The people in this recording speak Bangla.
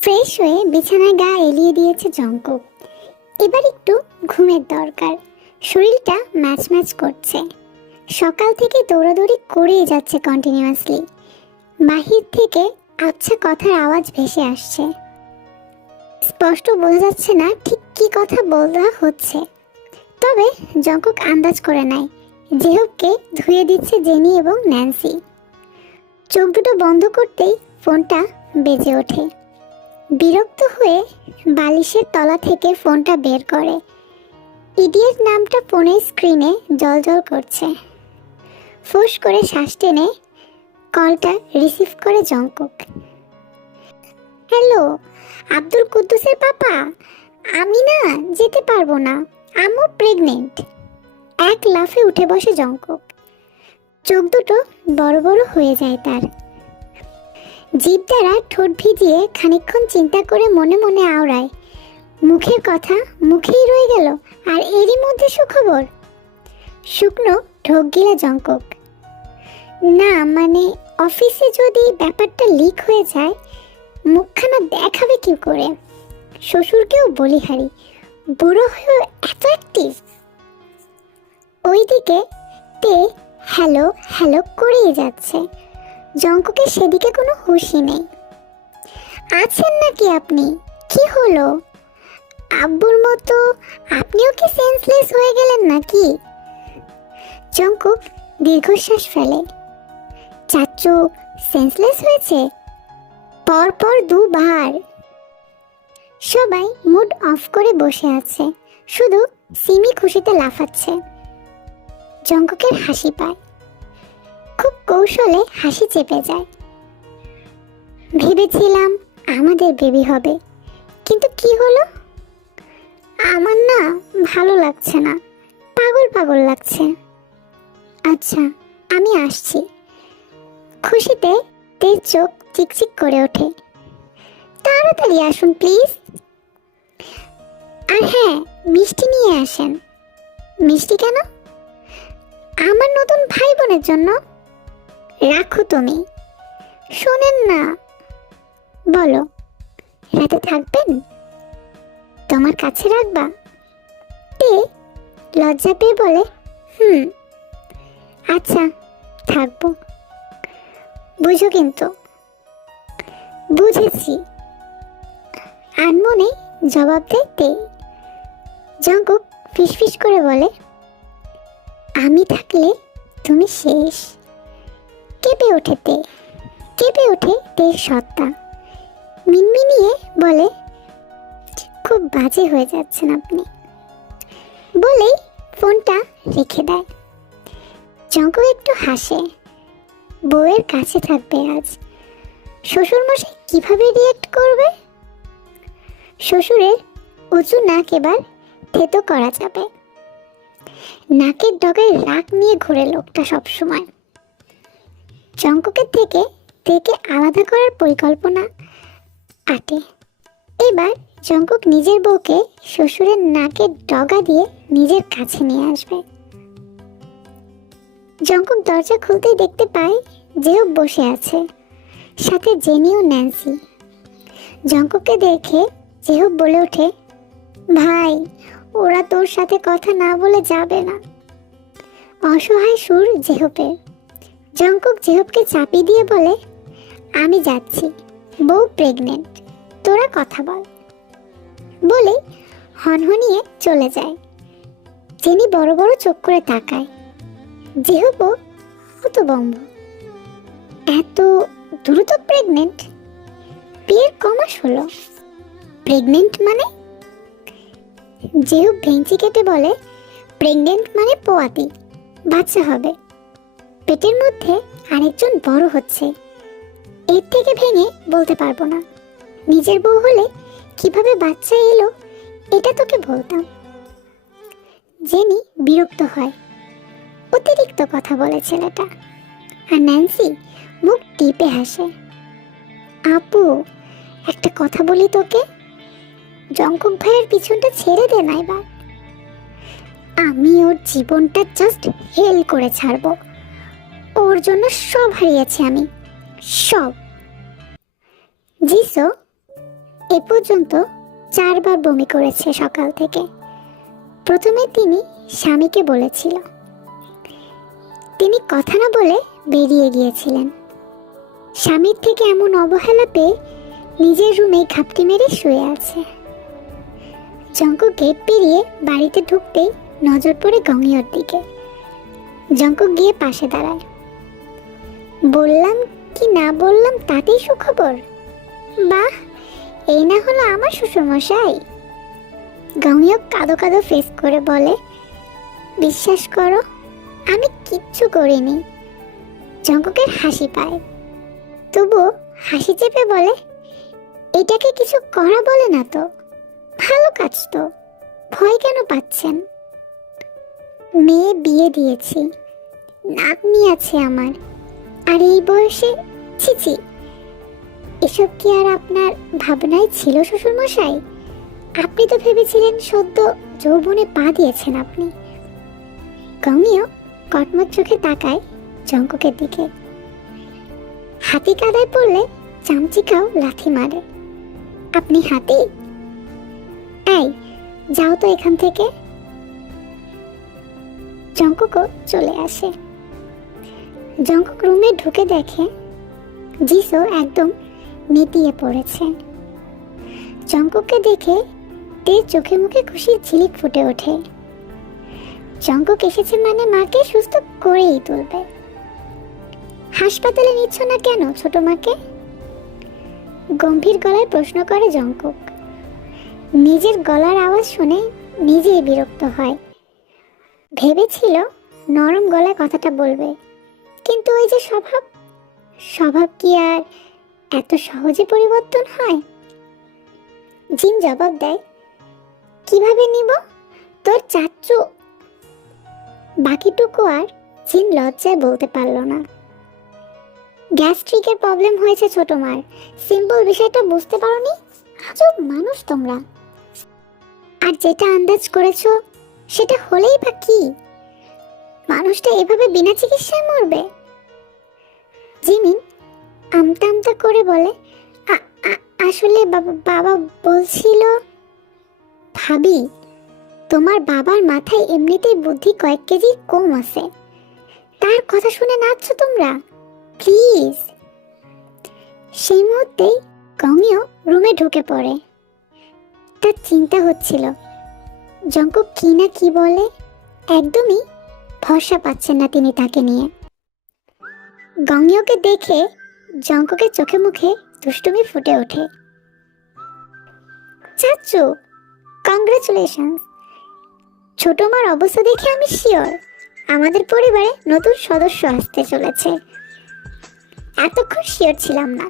ফ্রেশ হয়ে বিছানায় গা এলিয়ে দিয়েছে জঙ্কুক। এবার একটু ঘুমের দরকার। শরীরটা ম্যাচ ম্যাচ করছে। সকাল থেকে দৌড়াদৌড়ি করেই যাচ্ছে কন্টিনিউয়াসলি। বাহির থেকে আবছা কথার আওয়াজ ভেসে আসছে। স্পষ্ট বোঝা যাচ্ছে না ঠিক কি কথা বলা হচ্ছে, তবে জঙ্কুক আন্দাজ করে নেয় জেহবকে ধুয়ে দিচ্ছে জেনি এবং ন্যান্সি। চোখ দুটো বন্ধ করতেই ফোনটা বেজে ওঠে। বিরক্ত হয়ে বালিশের তলা থেকে ফোনটা বের করে। ইডিয়েট নামটা ফোনের স্ক্রিনে জলজল করছে। ফোঁস করে শ্বাস টেনে কলটা রিসিভ করে জঙ্কুক। হ্যালো, আব্দুল কুদ্দুসের পাপা। আমি না যেতে পারবো না, আমিও প্রেগনেন্ট। এক লাফে উঠে বসে জঙ্কুক। চোখ দুটো বড় বড় হয়ে যায় তার। জিভ দ্বারা ঠোঁট ভিজিয়ে খানিকক্ষণ চিন্তা করে মনে মনে আওড়ায়। মুখের কথা মুখেই রয়ে গেল, আর এরই মধ্যে সুখবর। শুকনো ঢোক গিলা জঙ্কুক। না মানে, অফিসে যদি ব্যাপারটা লিক হয়ে যায় মুখখানা দেখাবে কি করে? শ্বশুরকেও বলিহারি, বুড়ো হয়েও এত অ্যাক্টিভ। ওইদিকে তে হ্যালো হ্যালো করেই যাচ্ছে। জঙ্কুকের সেদিকে কোনো হুঁশই নেই। আছেন নাকি আপনি? কি হলো? আব্বুর মতো আপনিও কি সেন্সলেস হয়ে গেলেন নাকি? জঙ্কুক দীর্ঘশ্বাস ফেলে। চাচু সেন্সলেস হয়েছে? পরপর দুবার। সবাই মুড অফ করে বসে আছে, শুধু সিমি খুশিতে লাফাচ্ছে। জঙ্কুকের হাসি পায়, খুব কৌশলে হাসি চেপে যায়। ভেবেছিলাম আমাদের বেবি হবে, কিন্তু কি হলো? আমার না ভালো লাগছে না, পাগল পাগল লাগছে। আচ্ছা আমি আসছি। খুশিতে তের চোখ চিকচিক করে ওঠে। তাড়াতাড়ি আসুন প্লিজ। আর হ্যাঁ, মিষ্টি নিয়ে আসেন। মিষ্টি কেন? আমার নতুন ভাই বোনের জন্য। রাখো তুমি। শোনেন না, বলো রাতে থাকবেন? তোমার কাছে রাখবা? তে লজ্জা পেয়ে বলে, আচ্ছা থাকবো। বুঝো কিন্তু। বুঝেছি, আনমনে জবাব দেয় তে। জঙ্কুক ফিসফিস করে বলে, আমি থাকলে তুমি শেষ। কেঁপে ওঠে তে, কেঁপে ওঠে তের সত্তা। মিনমিনিয়ে বলে, খুব বাজে হয়ে যাচ্ছেন আপনি। বলেই ফোনটা রেখে দেয়। জঙ্কুক একটু হাসে। বউয়ের কাছে থাকবে আজ। শ্বশুরমশাই কিভাবে রিয়েক্ট করবে? শ্বশুরের উঁচু নাক এবার থেতো করা যাবে। নাকের ডগায় রাগ নিয়ে ঘুরে লোকটা সবসময়। জঙ্কুকের থেকে তেকে আলাদা করার পরিকল্পনা আটে। এবার জঙ্কুক নিজের বউকে শ্বশুরের নাকের ডগা দিয়ে নিজের কাছে নিয়ে আসবে। জঙ্কুক দরজা খুলতেই দেখতে পায় জেহব বসে আছে, সাথে জেনি ও ন্যান্সি। জঙ্কুককে দেখে জেহব বলে ওঠে, ভাই ওরা তোর সাথে কথা না বলে যাবে না। অসহায় সুর জেহবের। জঙ্কুক জেহবকে চাপিয়ে দিয়ে বলে, আমি যাচ্ছি, বউ প্রেগনেন্ট, তোরা কথা বল। বলে হনহনিয়ে চলে যায়। জেনি বড় বড় চোখ করে তাকায়। জেহবও হতভম্ব। এত দ্রুত প্রেগনেন্ট? বিয়ের কমাস হলো, প্রেগনেন্ট মানে? জেহব ভেঙচি কেটে বলে, প্রেগনেন্ট মানে পোয়াতি, বাচ্চা হবে। পেটের মধ্যে আরেকজন বড় হচ্ছে। এর থেকে ভেঙে বলতে পারবো না। নিজের বউ হলে কিভাবে বাচ্চা এলো এটা তোকে বলতাম। জেনি বিরক্ত হয়। অতিরিক্ত কথা বলে ছেলেটা। আর ন্যান্সি মুখ টিপে হাসে। আপু একটা কথা বলি তোকে, জঙ্কুক ভাইয়ের পিছনটা ছেড়ে দে না এবার। আমি ওর জীবনটা জাস্ট হেল করে ছাড়বো। ওর জন্য সব হারিয়েছি আমি, সব। জিসো এ পর্যন্ত 4বার বমি করেছে সকাল থেকে। প্রথমে তিনি স্বামীকে বলেছিল, তিনি কথা না বলে বেরিয়ে গিয়েছিলেন। স্বামীর থেকে এমন অবহেলা পেয়ে নিজের রুমে ঘাপটি মেরে শুয়ে আছে। জঙ্কুক গেট পেরিয়ে বাড়িতে ঢুকতেই নজর পড়ে গংইয়োর দিকে। জঙ্কুক গিয়ে পাশে দাঁড়ায়। বললাম কি না বললাম তাতেই সুখবর? বাহ, এই না হলো আমার শ্বশুরমশাই। গংইয়ো কাঁদো কাঁদো ফেস করে বলে, বিশ্বাস করো আমি কিচ্ছু করিনি। জঙ্কুকের হাসি পায়, তবুও হাসি চেপে বলে, এটাকে কিছু করা বলে না তো, ভালো কাজ তো, ভয় কেন পাচ্ছেন? মেয়ে বিয়ে দিয়েছি, নাতনি আছে আমার, আর এই বয়সে ছিছি, এসব কি আর আপনার ভাবনায় ছিল শ্বশুরমশাই? আপনি তো ভেবেছিলেন সদ্য যৌবনে পা দিয়েছেন আপনি। গংইয়ো কটমট চোখে তাকায় জঙ্কুকের দিকে। হাতি কাদায় পড়লে চামচিকাও লাথি মারে। আপনি হাতি? এই যাও তো এখান থেকে। জঙ্কুকও চলে আসে। জঙ্কুক রুমে ঢুকে দেখে জিসো একদম নেতিয়ে পড়েছে। জঙ্কুককে দেখে তের চোখে মুখে খুশির ঝিলিক ফুটে ওঠে। জঙ্কুক এসেছে মানে মাকে সুস্থ করেই তুলবে। হাসপাতালে নিচ্ছ না কেন ছোট মাকে? গম্ভীর গলায় প্রশ্ন করে জঙ্কুক। নিজের গলার আওয়াজ শুনে নিজেই বিরক্ত হয়। ভেবেছিল নরম গলায় কথাটা বলবে, কিন্তু ওই যে স্বভাব, স্বভাব কি আর এত সহজে পরিবর্তন হয়? জিন জবাব দেয়, কিভাবে নিব? তোর চাচ্চু। বাকিটুকু আর জিন লজ্জায় বলতে পারল না। গ্যাস্ট্রিকের প্রবলেম হয়েছে ছোট মার, সিম্পল বিষয়টা বুঝতে পারোনি? আজব মানুষ তোমরা। আর যেটা আন্দাজ করেছো সেটা হলেই বা কি? মানুষটা এভাবে বিনা চিকিৎসায় মরবে? জিমিন আমতা আমতা করে বলে, আসলে বাবা বলছিল। ভাবি, তোমার বাবার মাথায় এমনিতেই বুদ্ধি কয়েক কেজি কম আছে, তার কথা শুনে নাচছ তোমরা? প্লিজ। সেই মুহূর্তেই গংইয়ো রুমে ঢুকে পড়ে। তার চিন্তা হচ্ছিল জঙ্কুক কি না কি বলে, একদমই ভরসা পাচ্ছেন না তিনি তাকে নিয়ে। গংইয়োকে দেখে জঙ্কুকের চোখে মুখে দুষ্টুমি ফুটে ওঠে। চাচু, কংগ্রেচুলেশনস। ছোট মার অবস্থা দেখে আমি শিওর আমাদের পরিবারে নতুন সদস্য আসতে চলেছে। এতক্ষণ শিওর ছিলাম না।